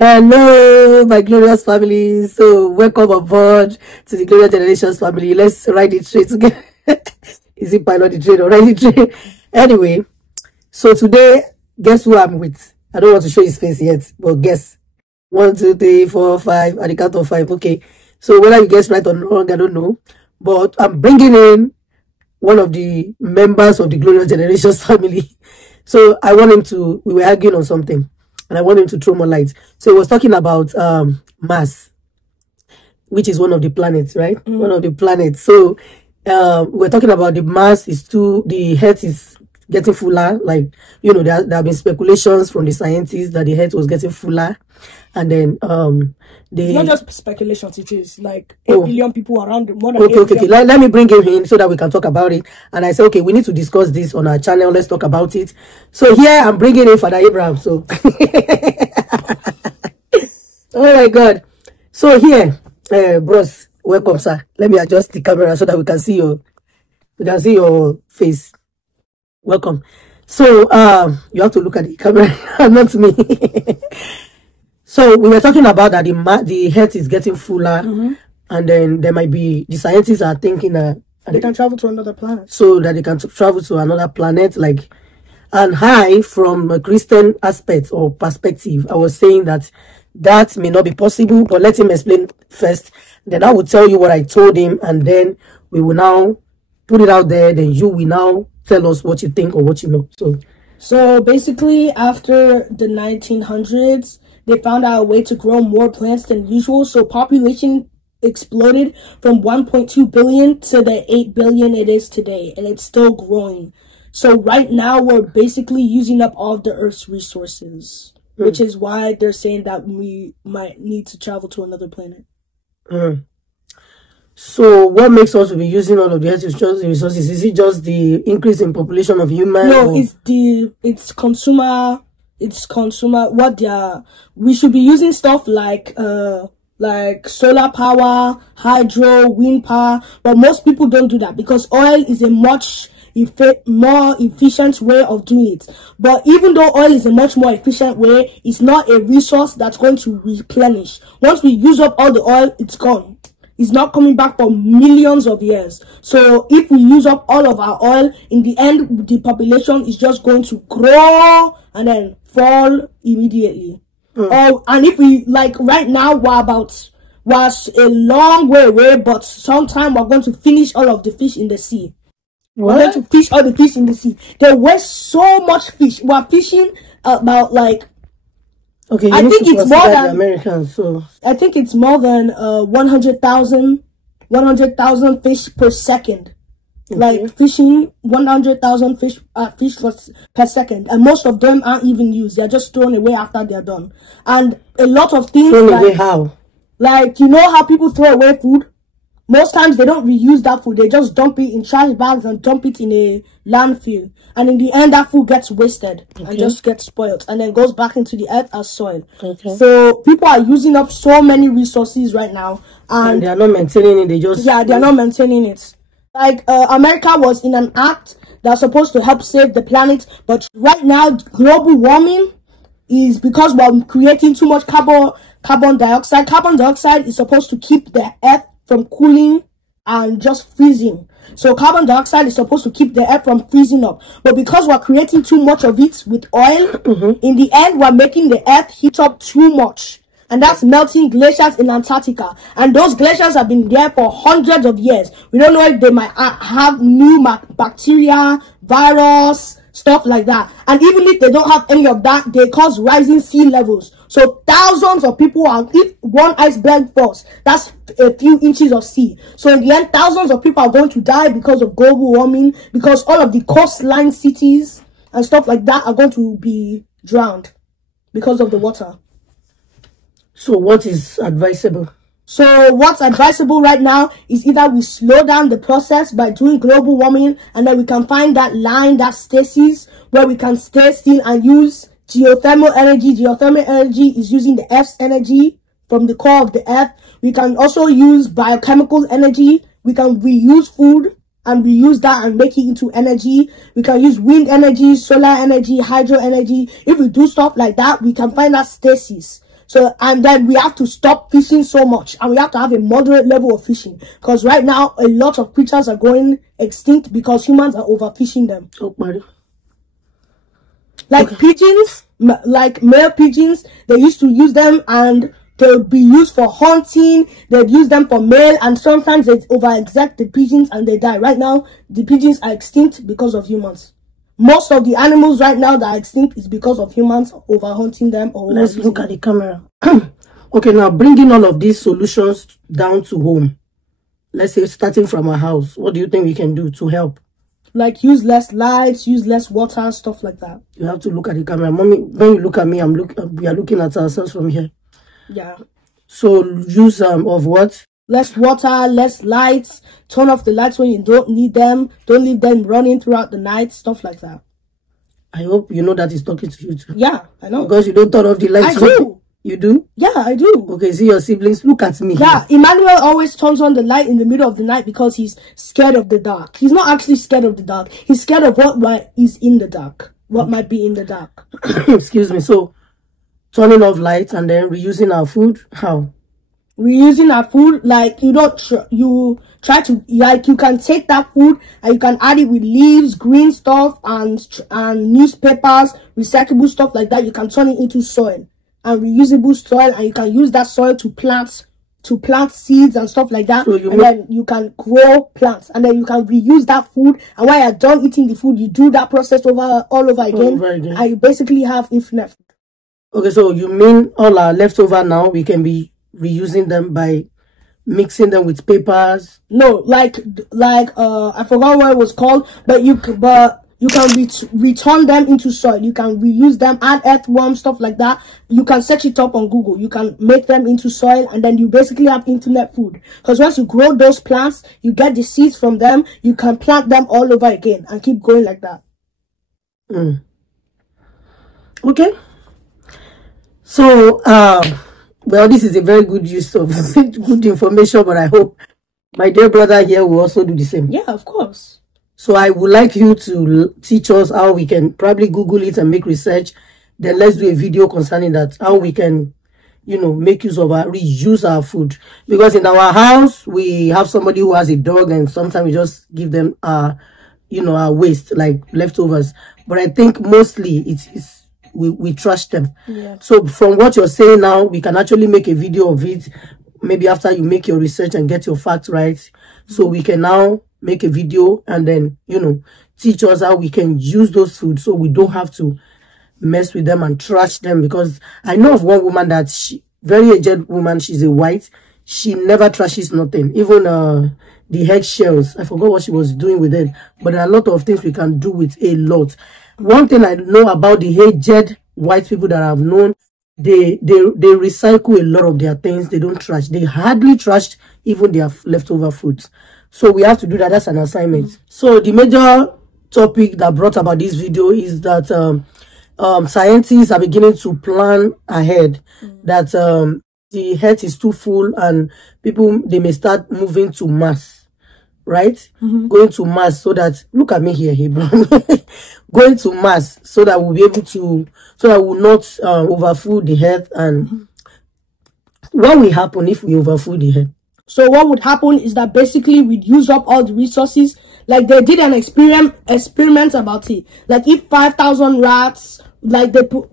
Hello, my glorious family. So, welcome aboard to the Glorious Generations family. Let's ride the train together. Is it pilot the train or ride the train? Anyway, so today, guess who I'm with? I don't want to show his face yet, but guess. 1, 2, 3, 4, 5, at the count of 5. Okay. So, whether you guess right or wrong, I don't know. But I'm bringing in one of the members of the Glorious Generations family. So, I want him to, we were arguing on something. And I want him to throw more light. So he was talking about Mars, which is one of the planets, right? One of the planets. So we're talking about the Mars the Earth is getting fuller. Like, you know, there have been speculations from the scientists that the Earth was getting fuller. And then it's not just speculations, it is like 8 billion people around more than okay. Let me bring him in so that we can talk about it. And I said, okay, we need to discuss this on our channel. Let's talk about it. So here I'm bringing in Father Abraham. So oh my God. So here, bros, welcome, sir. Let me adjust the camera so that we can see your face. Welcome. So you have to look at the camera, not me. So we were talking about that the Earth is getting fuller, and then there might be, the scientists are thinking that they can travel to another planet. So that they can travel to another planet, like, and I, from a Christian aspect or perspective, I was saying that may not be possible, but let him explain first. Then I will tell you what I told him, and then we will now put it out there. Then you will now tell us what you think or what you know. So basically, after the 1900s, they found out a way to grow more plants than usual. So population exploded from 1.2 billion to the 8 billion it is today, and it's still growing. So right now we're basically using up all of the Earth's resources, which is why they're saying that we might need to travel to another planet. So what makes us be using all of the Earth's resources? Is it just the increase in population of humans? No, it's consumer. We should be using stuff like solar power, hydro, wind power, but most people don't do that because oil is a much more efficient way of doing it. But even though oil is a much more efficient way, it's not a resource that's going to replenish. Once we use up all the oil, it's gone. It's not coming back for millions of years. So if we use up all of our oil, in the end, the population is just going to grow and then fall immediately. And if we, like right now, we're a long way away, but sometime we're going to finish all of the fish in the sea. What? We're going to fish all the fish in the sea. There was so much fish. We're fishing about like, okay, I think it's more than Americans. So I think it's more than 100,000 fish per second. Okay. Like fishing 100,000 fish per second, and most of them aren't even used. They're just thrown away after they're done. And a lot of things thrown away how? Like, you know how people throw away food? Most times they don't reuse that food. They just dump it in trash bags and dump it in a landfill. And in the end, that food gets wasted and just gets spoiled and then goes back into the earth as soil. So people are using up so many resources right now. And they are not maintaining it. They are not maintaining it. Like, America was in an act that's supposed to help save the planet. But right now, global warming is because we're creating too much carbon dioxide. Carbon dioxide is supposed to keep the earth from cooling and just freezing. So carbon dioxide is supposed to keep the earth from freezing up. But because we're creating too much of it with oil, in the end, we're making the earth heat up too much. And that's melting glaciers in Antarctica. And those glaciers have been there for hundreds of years. We don't know if they might have new bacteria, virus, stuff like that. And even if they don't have any of that, they cause rising sea levels. So thousands of people if one iceberg falls, that's a few inches of sea. So in the end, thousands of people are going to die because of global warming, because all of the coastline cities and stuff like that are going to be drowned because of the water. So what is advisable? So what's advisable right now is either we slow down the process by doing global warming, and then we can find that line, that stasis, where we can stay still and use geothermal energy. Geothermal energy is using the Earth's energy from the core of the Earth. We can also use biochemical energy. We can reuse food and reuse that and make it into energy. We can use wind energy, solar energy, hydro energy. If we do stuff like that, we can find that stasis. So, and then we have to stop fishing so much, and we have to have a moderate level of fishing, because right now a lot of creatures are going extinct because humans are overfishing them. Oh, buddy. Like pigeons, like male pigeons, they used to use them and they'll be used for hunting. They'd use them for male, and sometimes they over-exert the pigeons and they die. Right now, the pigeons are extinct because of humans. Most of the animals right now that are extinct is because of humans over-hunting them. Or let's look at the camera. Okay, now bringing all of these solutions down to home. Let's say starting from our house. What do you think we can do to help? Like use less lights, use less water, stuff like that. You have to look at the camera. Mommy, when you look at me, we are looking at ourselves from here. Yeah. So use of what? Less water, less lights. Turn off the lights when you don't need them. Don't leave them running throughout the night. Stuff like that. I hope you know that he's talking to you too. Yeah, I know. Because you don't turn off the lights. I do. You do? Yeah, I do. Okay, see your siblings. Look at me. Yeah, Emmanuel always turns on the light in the middle of the night because he's scared of the dark. He's not actually scared of the dark. He's scared of what is in the dark. What might be in the dark. Excuse me. So, turning off lights and then reusing our food. How? Reusing our food, like you try to, like you can take that food and you can add it with leaves, green stuff, and newspapers, recyclable stuff like that. You can turn it into soil and reusable soil, and you can use that soil to plant seeds and stuff like that. So then you can grow plants, and then you can reuse that food. And when you're done eating the food, you do that process all over again, and you basically have infinite food. Okay, so you mean all our leftover now we can be reusing them by mixing them with papers? No, like I forgot what it was called, but you can return them into soil. You can reuse them, add earthworms, stuff like that. You can search it up on Google. You can make them into soil, and then you basically have internet food. Because once you grow those plants, you get the seeds from them. You can plant them all over again and keep going like that. Okay. So, well, this is a very good use of good information, but I hope my dear brother here will also do the same. Yeah, of course. So I would like you to teach us how we can probably Google it and make research. Then let's do a video concerning that, how we can, you know, make use of reuse our food. Because in our house, we have somebody who has a dog, and sometimes we just give them, you know, our waste, like leftovers. But I think mostly we trash them. Yeah. So from what you're saying now, we can actually make a video of it, maybe after you make your research and get your facts right. So we can now make a video and then, you know, teach us how we can use those foods so we don't have to mess with them and trash them. Because I know of one woman that very aged woman, she's a white, she never trashes nothing, even the eggshells. I forgot what she was doing with it, but there are a lot of things we can do with a lot. One thing I know about the aged white people that I've known, they recycle a lot of their things. They don't trash. They hardly trash even their leftover foods. So we have to do that. That's an assignment. So the major topic that brought about this video is that scientists are beginning to plan ahead that the earth is too full and people, they may start moving to Mars. Right? Going to Mars, so that, look at me here, Hebron. Going to Mars so that we'll be able to, so that we'll not overfood the earth. And what will happen if we overfood the earth? So what would happen is that basically we'd use up all the resources. Like they did an experiment about it. Like if 5,000 rats, like they put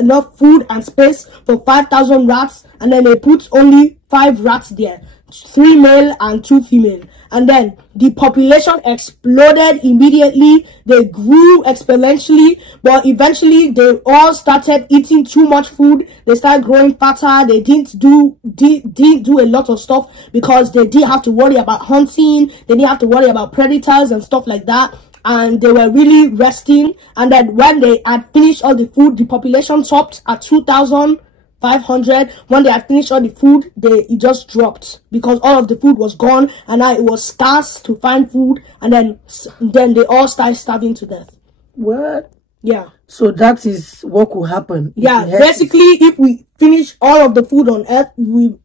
enough food and space for 5,000 rats, and then they put only 5 rats there, 3 male and 2 female. And then the population exploded immediately. They grew exponentially, but eventually they all started eating too much food. They started growing fatter. They didn't do a lot of stuff because they didn't have to worry about hunting. They didn't have to worry about predators and stuff like that. And they were really resting. And then when they had finished all the food, the population topped at 2,500. When they had finished all the food, it just dropped because all of the food was gone, and now it was scarce to find food, and then they all started starving to death. What? Yeah. So that is what could happen. Yeah, basically, if we finish all of the food on earth,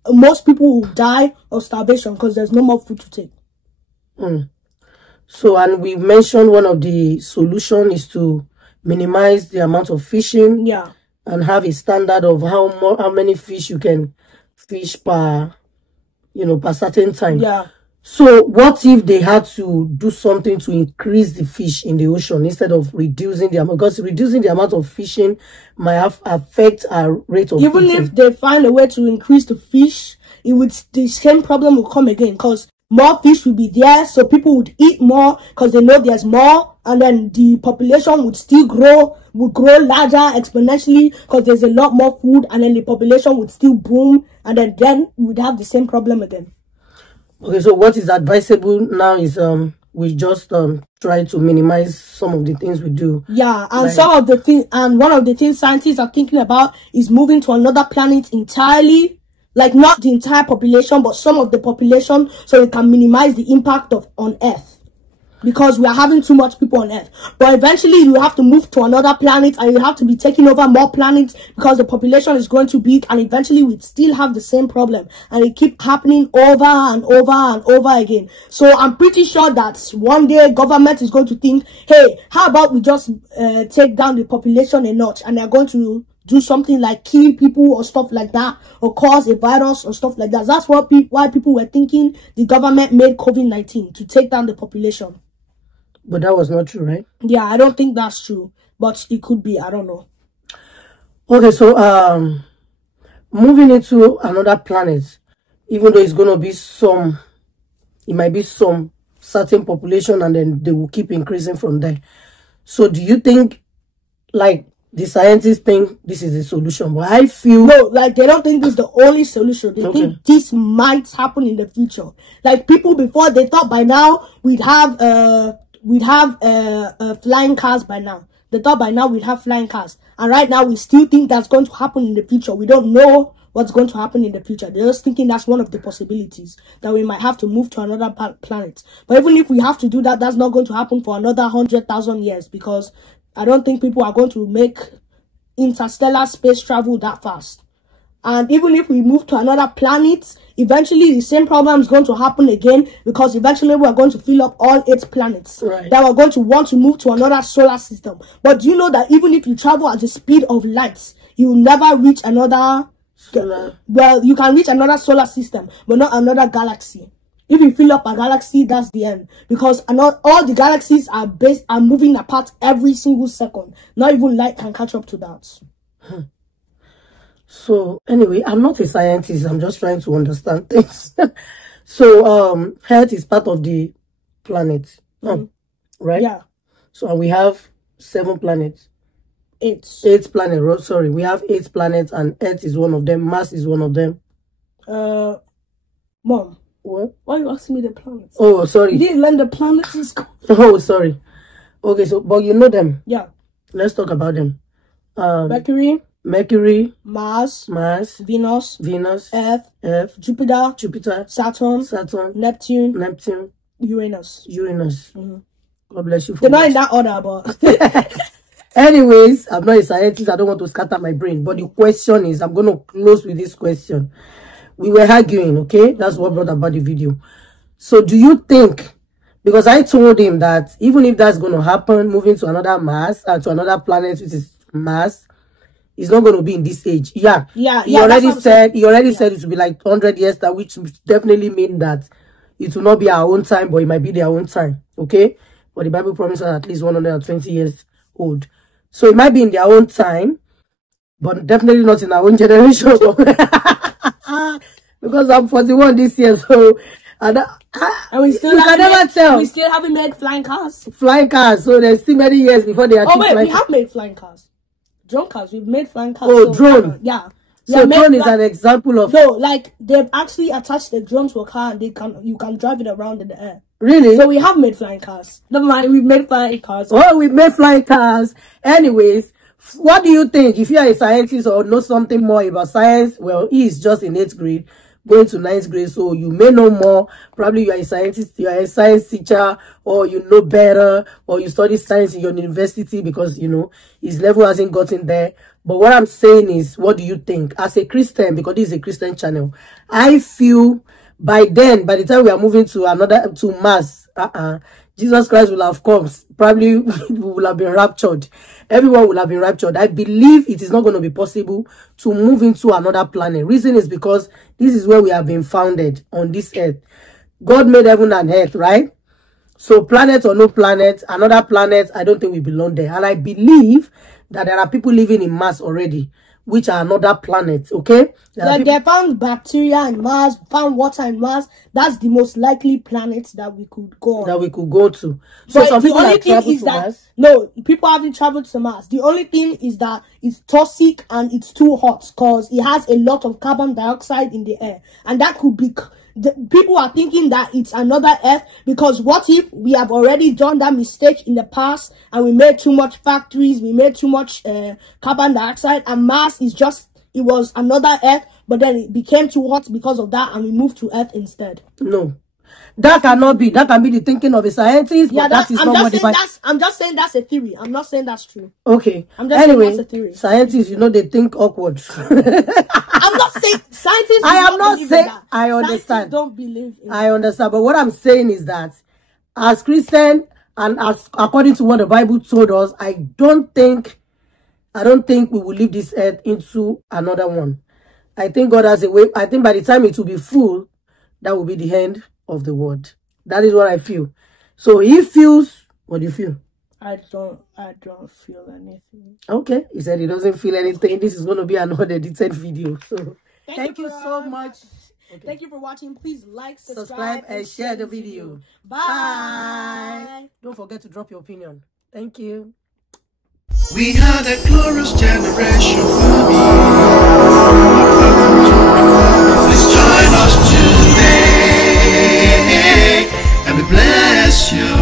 most people will die of starvation because there's no more food to take. So, and we mentioned one of the solutions is to minimize the amount of fishing. Yeah. and have a standard of how many fish you can fish per, per certain time. Yeah. So what if they had to do something to increase the fish in the ocean instead of reducing the amount? Because reducing the amount of fishing might affect our rate of even eating. If they find a way to increase the fish, the same problem will come again, because more fish will be there, so people would eat more because they know there's more, and then the population would still grow, would grow larger exponentially because there's a lot more food, and then the population would still boom, and then we'd have the same problem again. Okay, so what is advisable now is we just try to minimize some of the things we do. Yeah, and one of the things scientists are thinking about is moving to another planet entirely. Like, not the entire population, but some of the population, so it can minimize the impact on Earth. Because we are having too much people on Earth. But eventually, you have to move to another planet, and you have to be taking over more planets because the population is going too big, and eventually we still have the same problem. And it keeps happening over and over and over again. So I'm pretty sure that one day government is going to think, hey, how about we just take down the population a notch, and they're going to do something like kill people or stuff like that, or cause a virus or stuff like that. That's why people were thinking the government made COVID-19 to take down the population. But that was not true, right? Yeah, I don't think that's true, but it could be. I don't know. Okay, so moving into another planet, even though it's going to be it might be some certain population, and then they will keep increasing from there. So do you think, like, the scientists think this is the solution? But I feel no, like, they don't think this is the only solution. They think this might happen in the future. Like, people before, they thought by now we'd have flying cars by now. They thought by now we'd have flying cars, and right now we still think that's going to happen in the future. We don't know what's going to happen in the future. They're just thinking that's one of the possibilities, that we might have to move to another planet. But even if we have to do that, that's not going to happen for another 100,000 years, because I don't think people are going to make interstellar space travel that fast. And even if we move to another planet, eventually the same problem is going to happen again, because eventually we are going to fill up all 8 planets. Right. That we're going to want to move to another solar system. But do you know that even if you travel at the speed of light, you will never reach another solar. Well, you can reach another solar system, but not another galaxy. If you fill up a galaxy, that's the end. Because all the galaxies are moving apart every single second. Not even light can catch up to that. So anyway, I'm not a scientist. I'm just trying to understand things. So Earth is part of the planet, right? Yeah. So we have 7 planets. 8 planets. Sorry, we have 8 planets, and Earth is one of them. Mars is one of them. Mom. What? Why are you asking me the planets? Oh, sorry. You didn't learn the planets in school. Oh, sorry. Okay, so, but you know them. Yeah. Let's talk about them. Mercury, Mars, Venus, Earth, Jupiter, Saturn, Neptune, Uranus. God bless you. They're not in that order, but anyways, I'm not a scientist. I don't want to scatter my brain. But the question is, I'm going to close with this question. We were arguing, okay? That's what brought about the video. So do you think, because I told him that even if that's going to happen, moving to another to another planet, which is Mars, it's not going to be in this age. He already said it will be like 100 years, which definitely mean that it will not be our own time, but it might be their own time, okay? But the Bible promises at least 120 years old. So it might be in their own time, but definitely not in our own generation. Because I'm 41 this year, so and we still you can never tell. We still haven't made flying cars. So there's still many years before they achieve. Oh wait, we have made flying cars. Drone cars. We've made flying cars. Oh, drone. Yeah. So drone is an example of. No, like they've actually attached the drone to a car, and you can drive it around in the air. Really? So we have made flying cars. Never mind, we've made flying cars. Oh, we've made flying cars. Anyways, what do you think? If you are a scientist or know something more about science, well, he is just in 8th grade, going to 9th grade, so you may know more. Probably you are a scientist, you are a science teacher, or you know better, or you study science in your university because, you know, his level hasn't gotten there. But what I'm saying is, what do you think? As a Christian, because this is a Christian channel, I feel by the time we are moving to Mars, Jesus Christ will have come. Probably we will have been raptured. Everyone will have been raptured. I believe it is not going to be possible to move into another planet. Reason is because this is where we have been founded, on this earth. God made heaven and earth, right? So planet or no planet, another planet, I don't think we belong there. And I believe that there are people living in Mars already, which are another planet, okay? They found bacteria in Mars, found water in Mars. That's the most likely planet that we could go on. That we could go to. So but some the people only have thing traveled is to that, Mars. no, people haven't traveled to Mars. The only thing is that it's toxic and it's too hot because it has a lot of carbon dioxide in the air. And that could be... people are thinking that it's another Earth because what if we have already done that mistake in the past and we made too much factories, we made too much carbon dioxide, and Mars is just, it was another Earth, but then it became too hot because of that and we moved to Earth instead. No, that cannot be. That can be the thinking of a scientist, yeah, but that is not what I'm just saying that's a theory. I'm not saying that's true. Okay. I'm just anyway, saying that's a theory. Scientists, you know, they think awkward. I'm not saying scientists. I am not saying. I understand. understand. Don't believe in I understand, but what I'm saying is that, as Christian and as according to what the Bible told us, I don't think we will leave this earth into another one. I think God has a way. I think by the time it will be full, that will be the end of the world. That is what I feel. So he feels. What do you feel? I don't feel anything. Okay, he said he doesn't feel anything. This is going to be another edited video. So thank you so much. Okay. Thank you for watching. Please like, subscribe and share the video. Bye. Bye. Don't forget to drop your opinion. Thank you. We had a glorious generation family. Please join us today and we bless you.